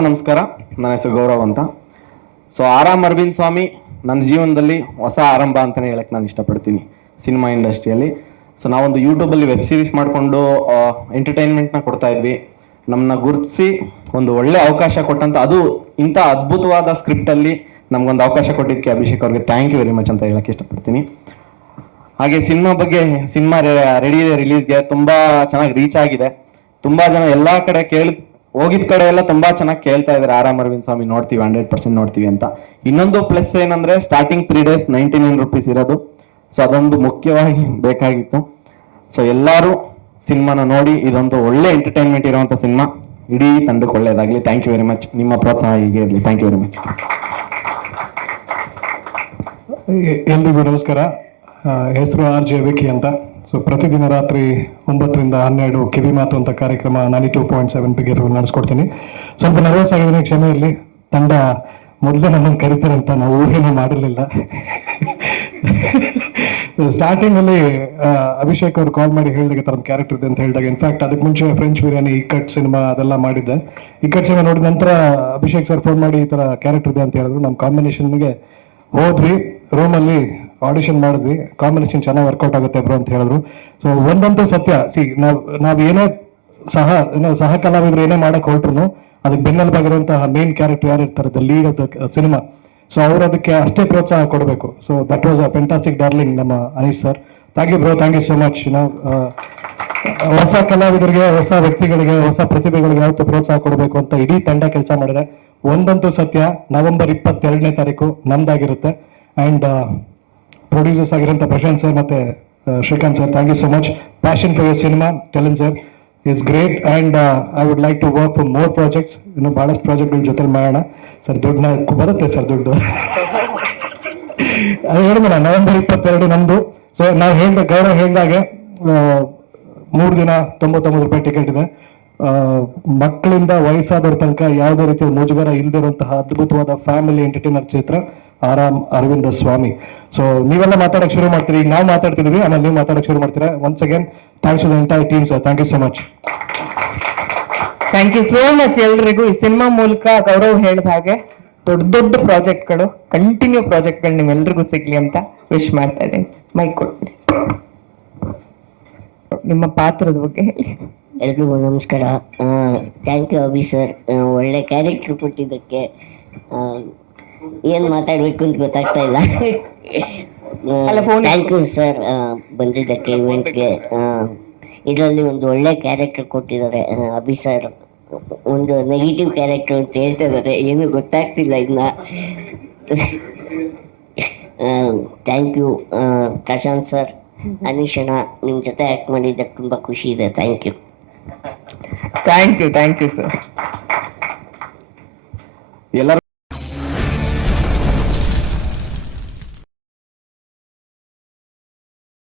ನಮಸ್ಕಾರ. ನನ್ನ ಹೆಸರು ಗೌರವ್ ಅಂತ. ಸೊ ಆರಾಮ್ ಅರವಿಂದ್ ಸ್ವಾಮಿ, ನನ್ನ ಜೀವನದಲ್ಲಿ ಹೊಸ ಆರಂಭ ಅಂತಲೇ ಹೇಳಕ್ಕೆ ನಾನು ಇಷ್ಟಪಡ್ತೀನಿ ಸಿನಿಮಾ ಇಂಡಸ್ಟ್ರಿಯಲ್ಲಿ. ಸೊ ನಾವೊಂದು ಯೂಟ್ಯೂಬಲ್ಲಿ ವೆಬ್ ಸೀರೀಸ್ ಮಾಡಿಕೊಂಡು ಎಂಟರ್ಟೈನ್ಮೆಂಟ್ನ ಕೊಡ್ತಾ ಇದ್ವಿ. ನಮ್ಮನ್ನ ಗುರುತಿಸಿ ಒಂದು ಒಳ್ಳೆ ಅವಕಾಶ ಕೊಟ್ಟಂತ, ಅದು ಇಂಥ ಅದ್ಭುತವಾದ ಸ್ಕ್ರಿಪ್ಟಲ್ಲಿ ನಮಗೊಂದು ಅವಕಾಶ ಕೊಟ್ಟಿದ್ದಕ್ಕೆ ಅಭಿಷೇಕ್ ಅವರಿಗೆ ಥ್ಯಾಂಕ್ ಯು ವೆರಿ ಮಚ್ ಅಂತ ಹೇಳಕ್ಕೆ ಇಷ್ಟಪಡ್ತೀನಿ. ಹಾಗೆ ಸಿನಿಮಾ ಬಗ್ಗೆ, ಸಿನಿಮಾ ರೆಡಿ ರಿಲೀಸ್ಗೆ ತುಂಬ ಚೆನ್ನಾಗಿ ರೀಚ್ ಆಗಿದೆ. ತುಂಬ ಜನ ಎಲ್ಲ ಕಡೆ ಕೇಳಿ ಹೋಗಿದ ಕಡೆ ಎಲ್ಲ ತುಂಬಾ ಚೆನ್ನಾಗಿ ಕೇಳ್ತಾ ಇದಾರೆ. ಆರಾಮ್ ಅರವಿಂದ್ ಸ್ವಾಮಿ ನೋಡ್ತೀವಿ, ಹಂಡ್ರೆಡ್ ಪರ್ಸೆಂಟ್ ನೋಡ್ತೀವಿ ಅಂತ. ಇನ್ನೊಂದು ಪ್ಲಸ್ ಏನಂದ್ರೆ starting three days ninety nine rupees ಇರೋದು. ಸೊ ಅದೊಂದು ಮುಖ್ಯವಾಗಿ ಬೇಕಾಗಿತ್ತು. ಸೊ ಎಲ್ಲರೂ ಸಿನಿಮಾನ ನೋಡಿ, ಇದೊಂದು ಒಳ್ಳೆ ಎಂಟರ್ಟೈನ್ಮೆಂಟ್ ಇರುವಂತ ಸಿನಿಮಾ ಇಡೀ ತಂಡಕ್ಕೆ ಒಳ್ಳೇದಾಗಲಿ. ಥ್ಯಾಂಕ್ ಯು ವೆರಿ ಮಚ್ ನಿಮ್ಮ ಪ್ರೋತ್ಸಾಹ ಹೀಗೆ ಇರಲಿ. ಥ್ಯಾಂಕ್ ಯು ವೆರಿ ಮಚ್ ಎಲ್ರಿಗೂ ನಮಸ್ಕಾರ. ಹೆಸರು ಆರ್ ಜೆ ವಿಕಿ ಅಂತ. ಸೊ ಪ್ರತಿದಿನ ರಾತ್ರಿ ಒಂಬತ್ತರಿಂದ ಹನ್ನೆರಡು ಕಿವಿ ಮಾತು ಅಂತ ಕಾರ್ಯಕ್ರಮ ನಾನಿ ಟೂ ಪಾಯಿಂಟ್ ಸೆವೆನ್ ಪಿಗೆ ನಡೆಸ್ಕೊಡ್ತೀನಿ. ಸ್ವಲ್ಪ ನರ್ವಸ್ ಆಗಿದ್ದೀನಿ, ಕ್ಷಮೆ ಇರಲಿ. ತಂಡ ಮೊದಲೇ ನಮ್ಮನ್ನು ಕರಿತಾರೆ ಅಂತ ನಾವು ಊಹೆನೂ ಮಾಡಿರಲಿಲ್ಲ. ಸ್ಟಾರ್ಟಿಂಗಲ್ಲಿ ಅಭಿಷೇಕ್ ಅವರು ಕಾಲ್ ಮಾಡಿ ಹೇಳಿದಾಗ ಥರದ ಕ್ಯಾರೆಕ್ಟರ್ ಇದೆ ಅಂತ ಹೇಳಿದಾಗ. ಇನ್ಫ್ಯಾಕ್ಟ್ ಅದಕ್ಕೆ ಮುಂಚೆ ಫ್ರೆಂಚ್ ಬಿರಿಯಾನಿ ಇಕ್ಕಟ್ ಸಿನಿಮಾ ಅದೆಲ್ಲ ಮಾಡಿದ್ದೆ. ಇಕ್ಕಟ್ ಸಿನಿಮಾ ನೋಡಿದ ನಂತರ ಅಭಿಷೇಕ್ ಸರ್ ಫೋನ್ ಮಾಡಿ ಈ ಥರ ಕ್ಯಾರೆಕ್ಟರ್ ಇದೆ ಅಂತ ಹೇಳಿದ್ರು. ನಮ್ಮ ಕಾಂಬಿನೇಷನ್ಗೆ ಹೋದ್ವಿ. ರೂಮಲ್ಲಿ ಆಡಿಷನ್ ಮಾಡಿದ್ವಿ. ಕಾಂಬಿನೇಷನ್ ಚೆನ್ನಾಗಿ ವರ್ಕೌಟ್ ಆಗುತ್ತೆ ಬ್ರೋ ಅಂತ ಹೇಳಿದ್ರು. ಸೊ ಒಂದಂತೂ ಸತ್ಯ. ಸಿ ನಾವು ನಾವು ಏನೇ ಸಹ, ಏನೋ ಸಹ ಕಲಾವಿದ್ರು ಏನೇ ಮಾಡಕ್ಕೆ ಹೊರಟ್ರು ಅದಕ್ಕೆ ಬೆನ್ನೆಲುಬಾಗಿರುವಂತಹ ಮೇನ್ ಕ್ಯಾರೆಕ್ಟರ್ ಯಾರು ಇರ್ತಾರೆ? The lead of the cinema so ಅವ್ರು ಅದಕ್ಕೆ ಅಷ್ಟೇ ಪ್ರೋತ್ಸಾಹ ಕೊಡಬೇಕು. So that was a fantastic darling ನಮ್ಮ Anish sir thank you bro thank you so much ನಾವು ಹೊಸ ಕಲಾವಿದರಿಗೆ, ಹೊಸ ವ್ಯಕ್ತಿಗಳಿಗೆ, ಹೊಸ ಪ್ರತಿಭೆಗಳಿಗೆ ಯಾವತ್ತು ಪ್ರೋತ್ಸಾಹ ಕೊಡಬೇಕು ಅಂತ ಇಡೀ ತಂಡ ಕೆಲಸ ಮಾಡಿದೆ. ಒಂದಂತೂ ಸತ್ಯ. ನವೆಂಬರ್ ಇಪ್ಪತ್ತೆರಡನೇ ತಾರೀಕು ನಮ್ದಾಗಿರುತ್ತೆ. ಅಂಡ್ ಪ್ರೊಡ್ಯೂಸರ್ಸ್ ಆಗಿರೋಂಥ ಪ್ರಶಾಂತ್ ಸರ್ ಮತ್ತೆ Srikanth sir thank you so much passion for your cinema talent sir is great and I would like to work for more projects ಇನ್ನು ಭಾಳಷ್ಟು ಪ್ರಾಜೆಕ್ಟ್ಗಳ ಜೊತೆ ಮಾಡೋಣ. ಸರ್ ದುಡ್ಡು ಬರುತ್ತೆ ಸರ್ ದುಡ್ಡು. ಅದು ಹೇಳಿದ್ನಲ್ಲ ನವೆಂಬರ್ ಇಪ್ಪತ್ತೆರಡು ನಮ್ಮದು ಸೊ ನಾವು ಹೇಳ್ದೆ, ಗೌರವ್ ಹೇಳ್ದಾಗೆ ಮೂರು ದಿನ ತೊಂಬತ್ತೊಂಬತ್ತು ರೂಪಾಯಿ ಟಿಕೆಟ್ ಇದೆ. ಮಕ್ಕಳಿಂದ ವಯಸ್ಸಾದವ್ರ ತನಕ ಯಾವುದೇ ರೀತಿಯ ಮುಜುಗರ ಇಲ್ಲದಿರುವಂತಹ ಅದ್ಭುತವಾದ ಫ್ಯಾಮಿಲಿ ಎಂಟರ್ಟೈನರ್ ಚಿತ್ರ ಆರಾಮ್ ಅರವಿಂದ ಸ್ವಾಮಿ. ಸೊ ನೀವೆಲ್ಲ ಮಾತಾಡಕ್ಕೆ ಶುರು ಮಾಡ್ತೀರಿ. ಈಗ ನಾವು ಮಾತಾಡ್ತಿದ್ವಿ. ಆಮೇಲೆ ನೀವು ಮಾತಾಡಕ್ಕೆ ಶುರು ಮಾಡ್ತೀರಾ? Once again thanks to the entire team sir thank you so much thank you so much ಎಲ್ರಿಗೂ. ಈ ಸಿನಿಮಾ ಮೂಲಕ ಗೌರವ್ ಹೇಳಿದ ಹಾಗೆ ದೊಡ್ಡ ದೊಡ್ಡ ಪ್ರಾಜೆಕ್ಟ್ಗಳು ಕಂಟಿನ್ಯೂ ಪ್ರಾಜೆಕ್ಟ್ಗಳು ನಿಮ್ಮೆಲ್ರಿಗೂ ಸಿಗ್ಲಿ ಅಂತ ವಿಶ್ ಮಾಡ್ತಾ ಇದ್ದೀನಿ. ಮೈಕ್ ಕೊಡ್ಬಿಡಿ ನಿಮ್ಮ ಪಾತ್ರದ ಬಗ್ಗೆ ಹೇಳಿ. ಎಲ್ರಿಗೂ ನಮಸ್ಕಾರ. ಥ್ಯಾಂಕ್ ಯು ಅಭಿ ಸರ್ ಒಳ್ಳೆ ಕ್ಯಾರೆಕ್ಟರ್ ಕೊಟ್ಟಿದ್ದಕ್ಕೆ. ಏನು ಮಾತಾಡಬೇಕು ಅಂತ ಗೊತ್ತಾಗ್ತಾ ಇಲ್ಲ. ಥ್ಯಾಂಕ್ ಯು ಸರ್ ಬಂದಿದ್ದಕ್ಕೆ ಇವೆಂಟ್ಗೆ ಇದರಲ್ಲಿ ಒಂದು ಒಳ್ಳೆ ಕ್ಯಾರೆಕ್ಟರ್ ಕೊಟ್ಟಿದ್ದಾರೆ. ಅಭಿ ಸರ್ ಒಂದು ನೆಗೆಟಿವ್ ಕ್ಯಾರೆಕ್ಟರ್ ಅಂತ ಹೇಳ್ತಾ ಇದ್ದಾರೆ. ಏನು ಗೊತ್ತಾಗ್ತಿಲ್ಲ ಇದನ್ನ ಥ್ಯಾಂಕ್ ಯು ಪ್ರಶಾಂತ್ ಸರ್ ಅನೀಶಣ ನಿಮ್ಮ ಜೊತೆ ಆ್ಯಕ್ಟ್ ಮಾಡಿದ್ದಕ್ಕೆ ತುಂಬ ಖುಷಿ ಇದೆ. Thank you thank you thank you sir ಎಲ್ಲರೂ